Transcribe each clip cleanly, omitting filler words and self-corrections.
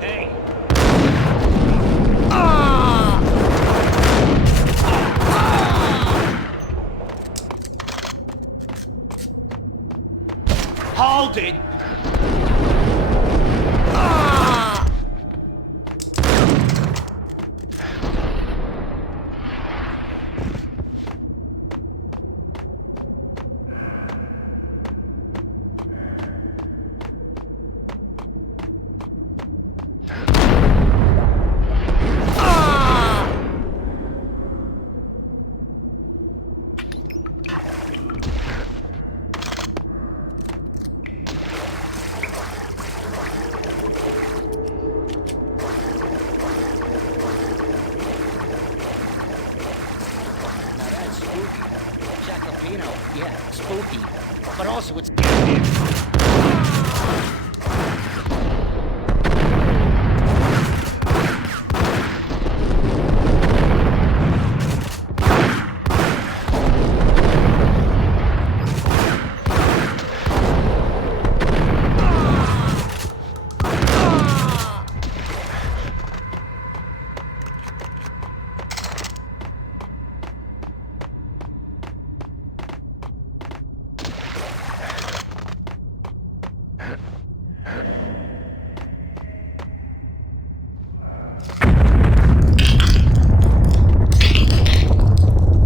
Hey! Hold it! Yeah, spooky. But also it's...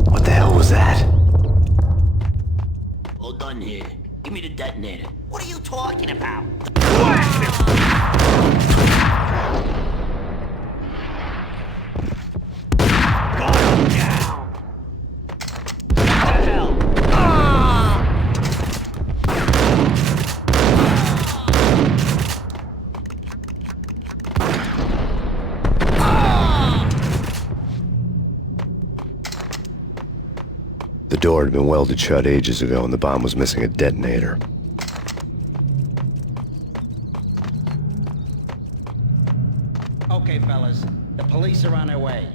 What the hell was that? Hold on here. Give me the detonator. What are you talking about? The door had been welded shut ages ago and the bomb was missing a detonator. Okay, fellas. The police are on their way.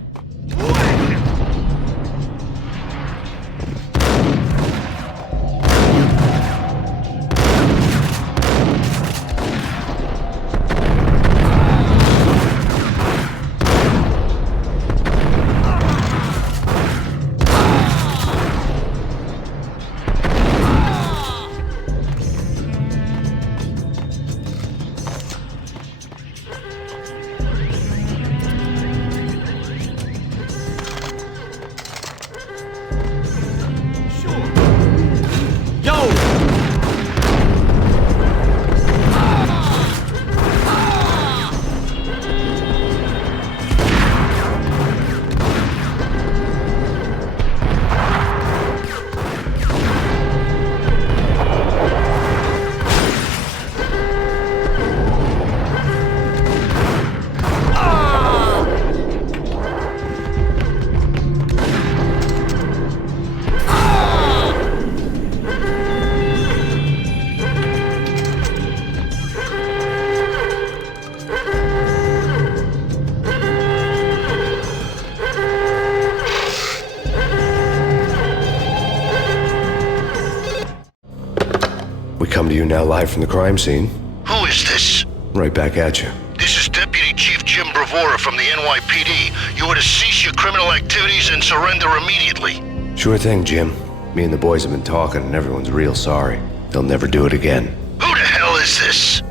We come to you now live from the crime scene. Who is this? Right back at you. This is Deputy Chief Jim Bravura from the NYPD. You are to cease your criminal activities and surrender immediately. Sure thing, Jim. Me and the boys have been talking and everyone's real sorry. They'll never do it again. Who the hell is this?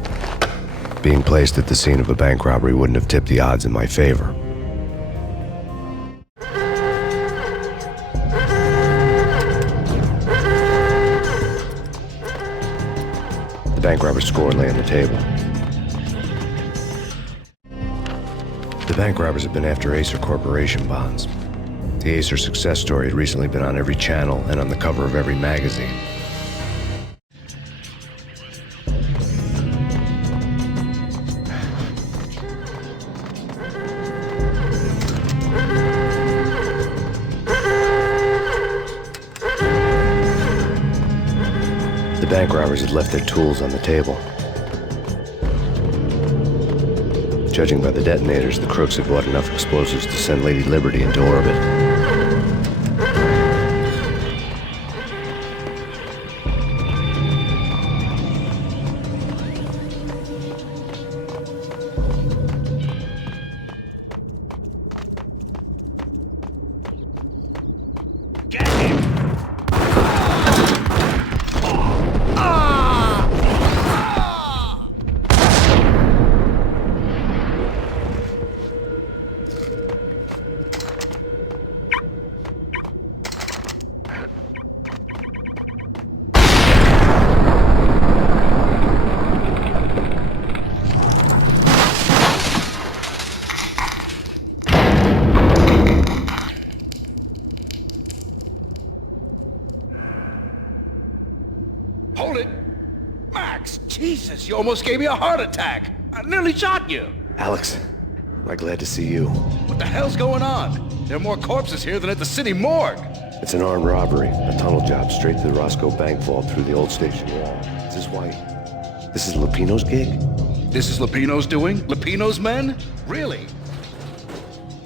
Being placed at the scene of a bank robbery wouldn't have tipped the odds in my favor. The bank robber's score lay on the table. The bank robbers have been after Acer Corporation bonds. The Acer success story had recently been on every channel and on the cover of every magazine. The bank robbers had left their tools on the table. Judging by the detonators, the crooks had bought enough explosives to send Lady Liberty into orbit. Hold it! Max, Jesus, you almost gave me a heart attack! I nearly shot you! Alex, I'm glad to see you. What the hell's going on? There are more corpses here than at the city morgue! It's an armed robbery, a tunnel job straight to the Roscoe Bank vault through the old station wall. This is why... This is Lupino's gig? This is Lupino's doing? Lupino's men? Really?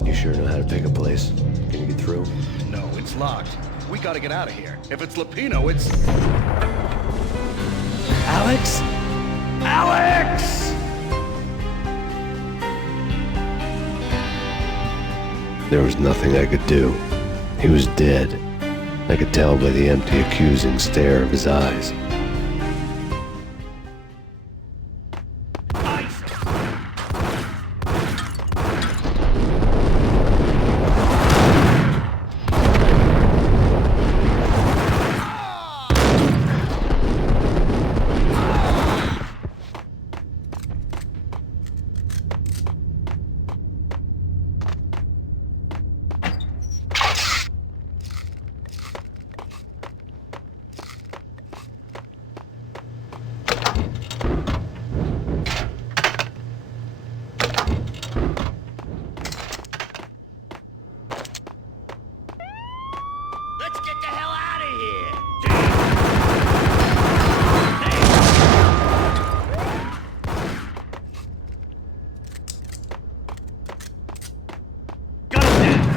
You sure know how to pick a place? Can you get through? No, it's locked. We gotta get out of here. If it's Lupino, it's... Alex? Alex! There was nothing I could do. He was dead. I could tell by the empty, accusing stare of his eyes. Let's get the hell out of here! Got him down!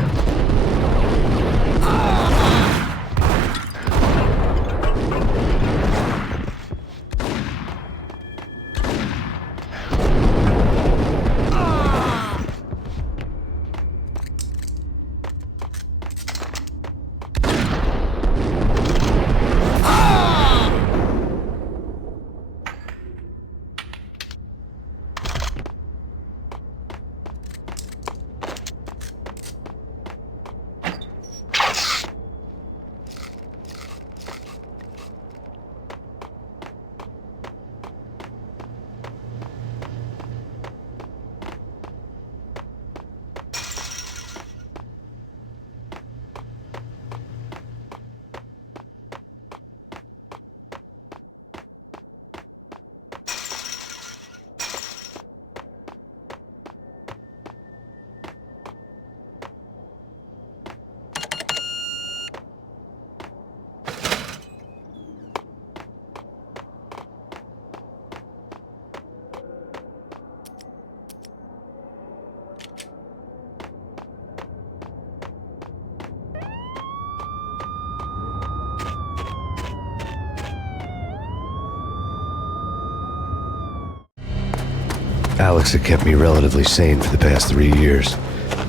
Alex had kept me relatively sane for the past 3 years.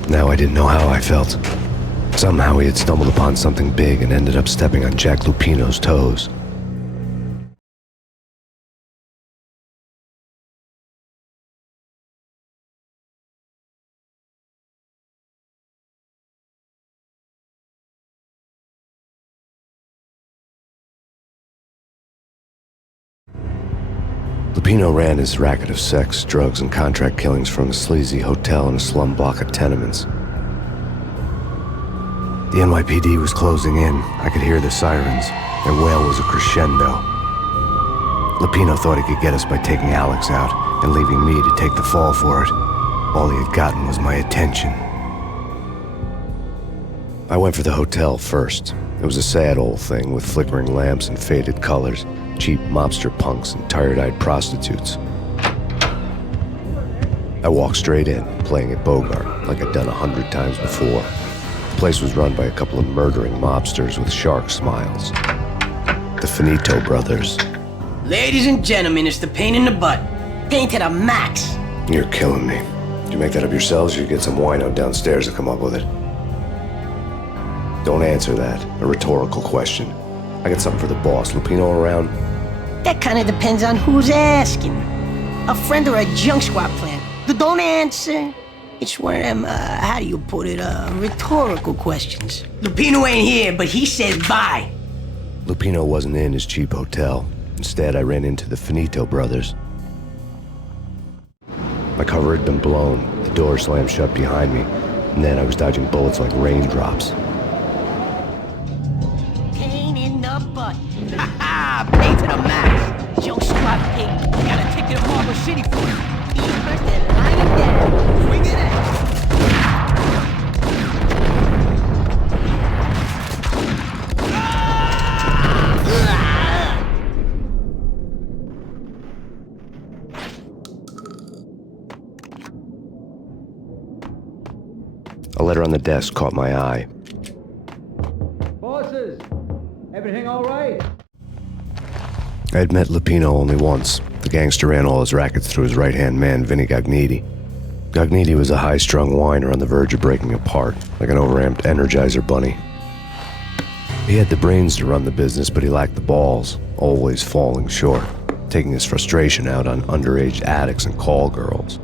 Now I didn't know how I felt. Somehow he had stumbled upon something big and ended up stepping on Jack Lupino's toes. Lupino ran his racket of sex, drugs, and contract killings from a sleazy hotel in a slum block of tenements. The NYPD was closing in. I could hear the sirens. Their wail was a crescendo. Lupino thought he could get us by taking Alex out and leaving me to take the fall for it. All he had gotten was my attention. I went for the hotel first. It was a sad old thing with flickering lamps and faded colors, cheap mobster punks and tired-eyed prostitutes. I walked straight in, playing at Bogart, like I'd done 100 times before. The place was run by a couple of murdering mobsters with shark smiles. The Finito brothers. Ladies and gentlemen, it's the pain in the butt. Pain to the max. You're killing me. Did you make that up yourselves, or you get some wino downstairs to come up with it? Don't answer that. A rhetorical question. I got something for the boss. Lupino around? That kind of depends on who's asking. A friend or a junk squad plan. Don't answer. It's one of them, how do you put it, rhetorical questions. Lupino ain't here, but he says bye. Lupino wasn't in his cheap hotel. Instead, I ran into the Finito brothers. My cover had been blown. The door slammed shut behind me. And then I was dodging bullets like raindrops. Pain in the butt. Ha ha! Pain to the max. A letter on the desk caught my eye. Bosses, everything all right? I had met Lupino only once. The gangster ran all his rackets through his right-hand man, Vinny Gagniti. Gagniti was a high-strung whiner on the verge of breaking apart, like an overamped Energizer bunny. He had the brains to run the business, but he lacked the balls, always falling short, taking his frustration out on underage addicts and call girls.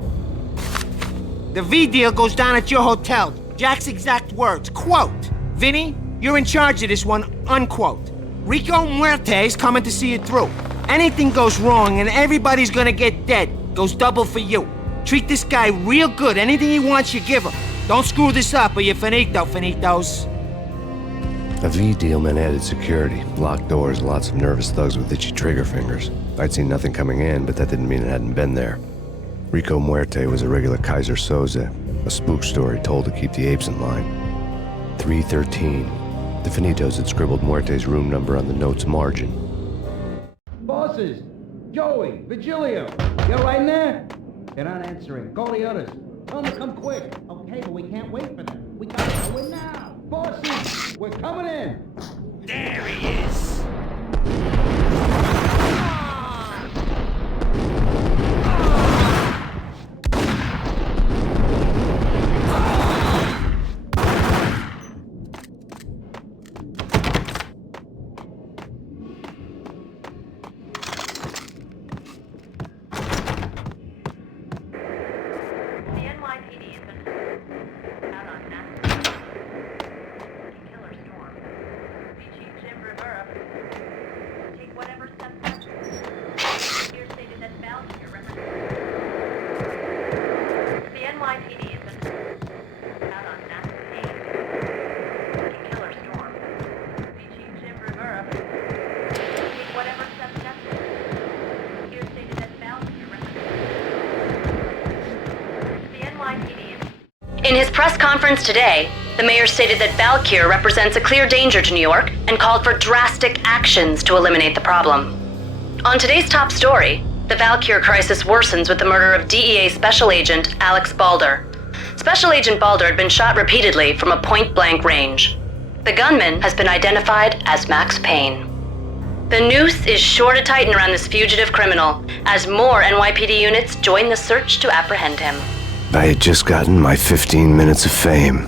The V deal goes down at your hotel. Jack's exact words, quote, "Vinny, you're in charge of this one," unquote. Rico Muerte's coming to see it through. Anything goes wrong and everybody's gonna get dead. Goes double for you. Treat this guy real good. Anything he wants, you give him. Don't screw this up or you're finito, finitos. A V deal meant added security, locked doors, and lots of nervous thugs with itchy trigger fingers. I'd seen nothing coming in, but that didn't mean it hadn't been there. Rico Muerte was a regular Kaiser Soze, a spook story told to keep the apes in line. 313. The Finitos had scribbled Muerte's room number on the note's margin. Bosses, Joey, Vigilio, you all right in there? They're not answering. Call the others. Tell them to come quick. Okay, but we can't wait for them. We gotta go in now. Bosses, we're coming in. There he is. In his press conference today, the mayor stated that Valkyr represents a clear danger to New York and called for drastic actions to eliminate the problem. On today's top story, the Valkyr crisis worsens with the murder of DEA Special Agent Alex Balder. Special Agent Balder had been shot repeatedly from a point-blank range. The gunman has been identified as Max Payne. The noose is sure to tighten around this fugitive criminal as more NYPD units join the search to apprehend him. I had just gotten my 15 minutes of fame.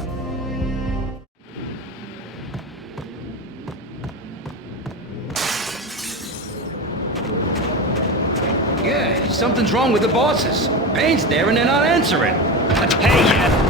Yeah, something's wrong with the bosses. Payne's there and they're not answering. Hey, yeah.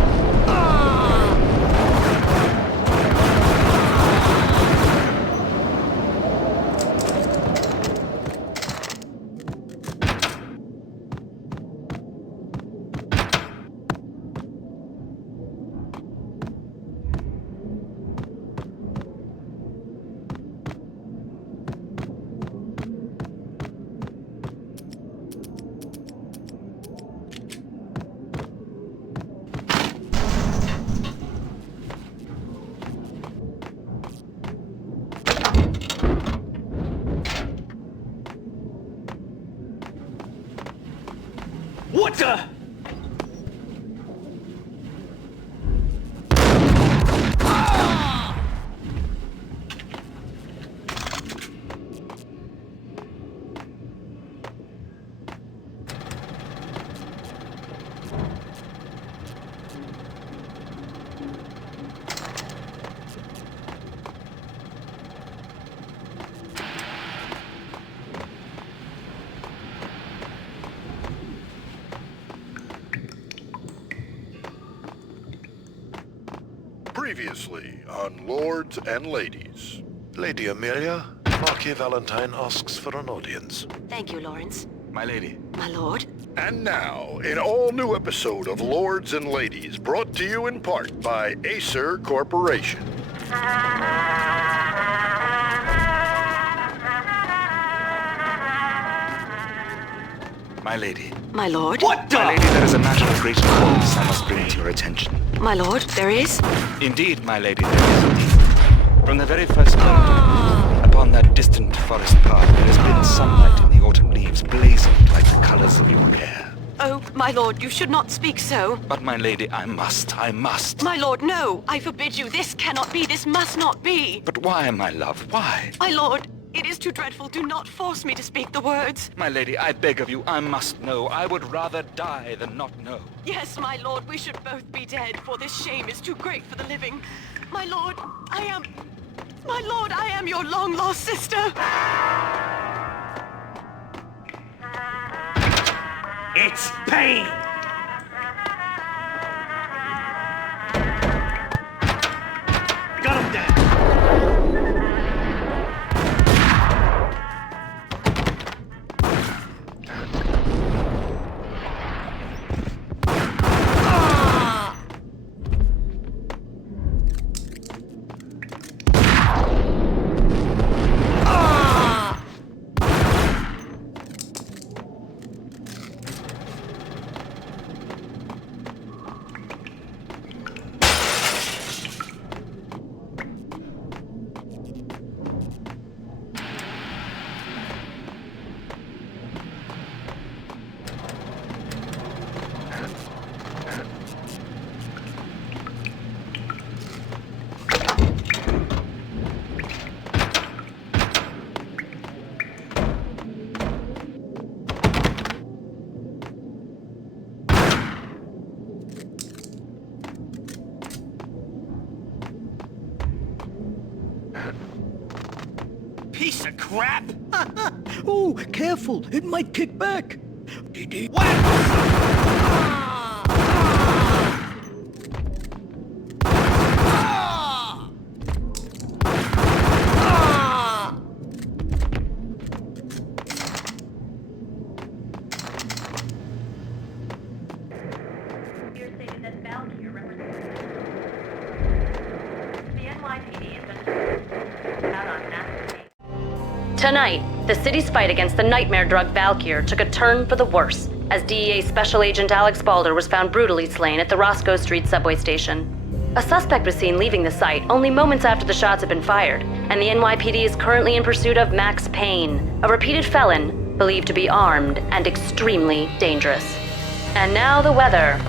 What the? Previously on Lords and Ladies. Lady Amelia, Marquis Valentine asks for an audience. Thank you, Lawrence. My lady. My lord? And now, an all-new episode of Lords and Ladies, brought to you in part by Acer Corporation. My lady. My lord? What the? My lady, there is a matter of great importance I must bring to your attention. My lord, there is? Indeed, my lady, there is indeed. From the very first moment, upon that distant forest path, there has been sunlight in the autumn leaves blazing like the colors of your hair. Oh, My lord, you should not speak so. But my lady, I must. My lord, no! I forbid you. This cannot be. This must not be. But why, my love, why? My lord, it is too dreadful. Do not force me to speak the words. My lady, I beg of you, I must know. I would rather die than not know. Yes, my lord, we should both be dead, for this shame is too great for the living. My lord, I am... My lord, I am your long-lost sister. It's Payne! Got him down! Piece of crap! Oh, careful. It might kick back. Tonight, the city's fight against the nightmare drug Valkyr took a turn for the worse, as DEA Special Agent Alex Balder was found brutally slain at the Roscoe Street subway station. A suspect was seen leaving the site only moments after the shots had been fired, and the NYPD is currently in pursuit of Max Payne, a repeated felon believed to be armed and extremely dangerous. And now the weather.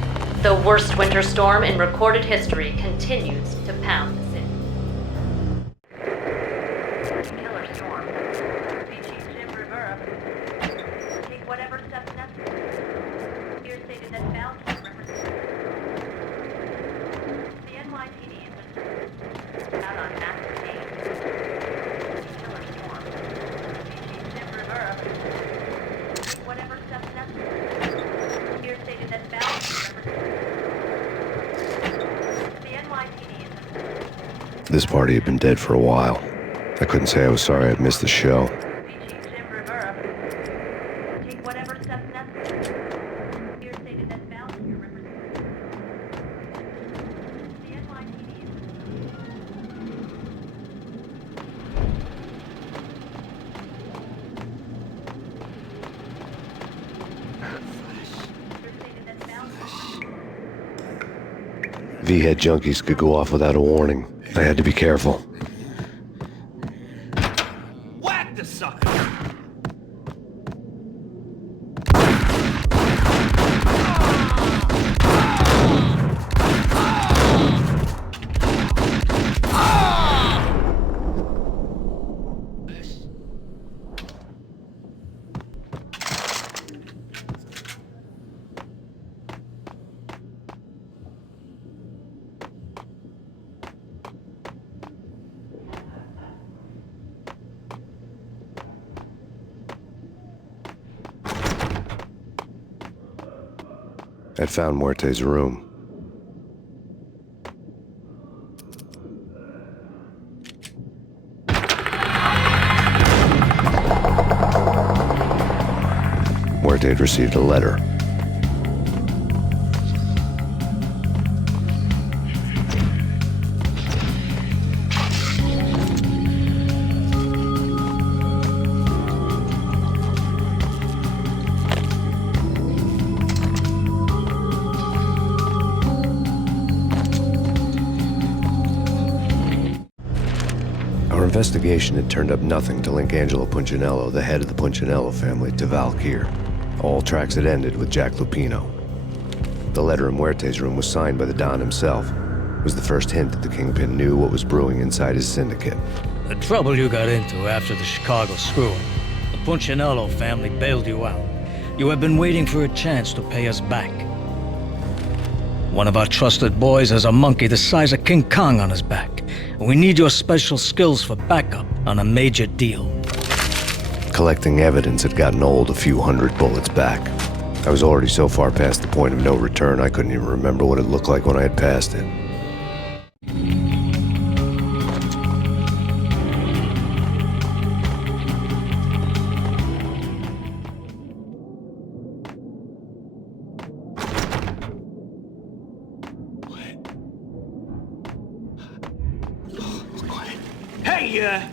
The worst winter storm in recorded history continues to pound the city. Killer storm. Jim Rivera. Take whatever steps necessary. Here stated that Valkyr represents the NYPD is out on Max Payne. Killer storm. Jim Rivera. Take whatever steps necessary. Here stated that Valkyr represents the NYPD is. This party had been dead for a while. I couldn't say I was sorry I'd missed the show. Jim Rivera. Take whatever steps necessary. Here stated that Valkyr represents the NYPD is. V-head junkies could go off without a warning. I had to be careful. Whack the sucker! I'd found Muerte's room. Muerte had received a letter. Our investigation had turned up nothing to link Angelo Punchinello, the head of the Punchinello family, to Valkyr. All tracks had ended with Jack Lupino. The letter in Muerte's room was signed by the Don himself. It was the first hint that the Kingpin knew what was brewing inside his syndicate. The trouble you got into after the Chicago screw-up. The Punchinello family bailed you out. You have been waiting for a chance to pay us back. One of our trusted boys has a monkey the size of King Kong on his back. We need your special skills for backup on a major deal. Collecting evidence had gotten old a few hundred bullets back. I was already so far past the point of no return I couldn't even remember what it looked like when I had passed it. Hey,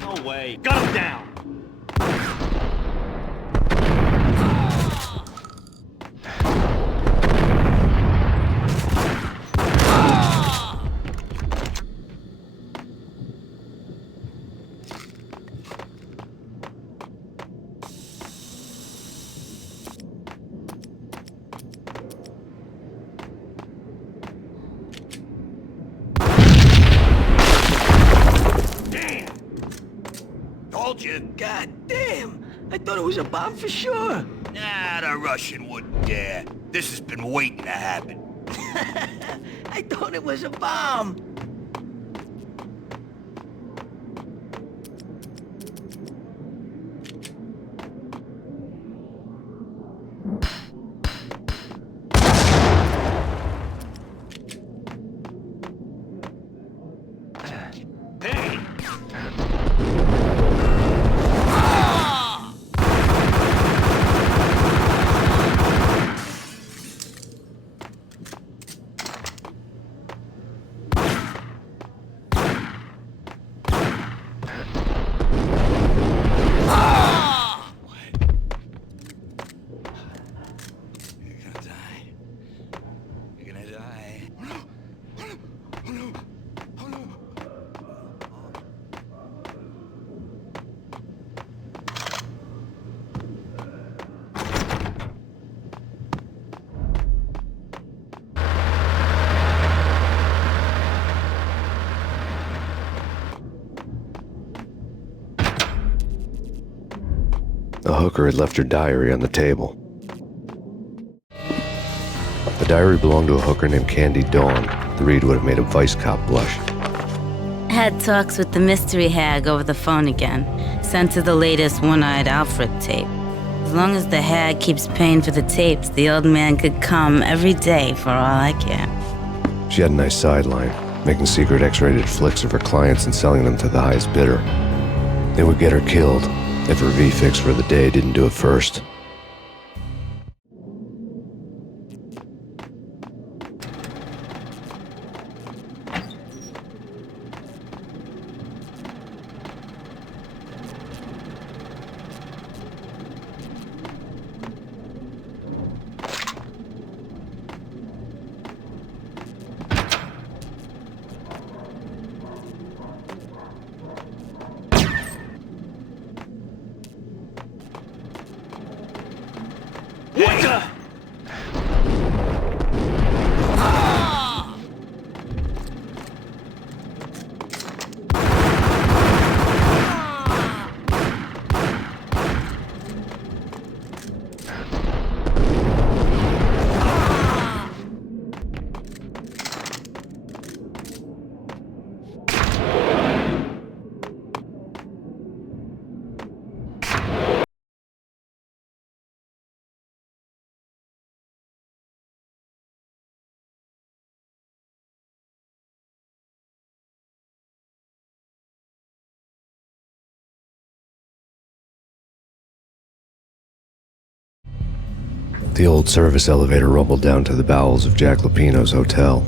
No way. Gun him down! Told you. God damn! I thought it was a bomb for sure. Nah, the Russian wouldn't dare. This has been waiting to happen. I thought it was a bomb. Hey! The hooker had left her diary on the table. The diary belonged to a hooker named Candy Dawn. The read would have made a vice cop blush. Had talks with the mystery hag over the phone again. Sent her the latest One-Eyed Alfred tape. As long as the hag keeps paying for the tapes, the old man could come every day for all I care. She had a nice sideline, making secret X-rated flicks of her clients and selling them to the highest bidder. They would get her killed if her V-fix for the day didn't do it first. The old service elevator rumbled down to the bowels of Jack Lupino's hotel.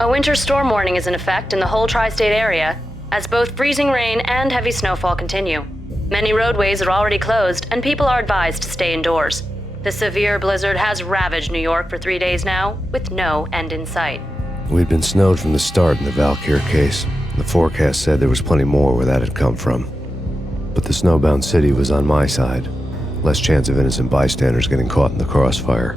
A winter storm warning is in effect in the whole tri-state area, as both freezing rain and heavy snowfall continue. Many roadways are already closed, and people are advised to stay indoors. The severe blizzard has ravaged New York for 3 days now, with no end in sight. We'd been snowed from the start in the Valkyr case. The forecast said there was plenty more where that had come from. But the snowbound city was on my side. Less chance of innocent bystanders getting caught in the crossfire.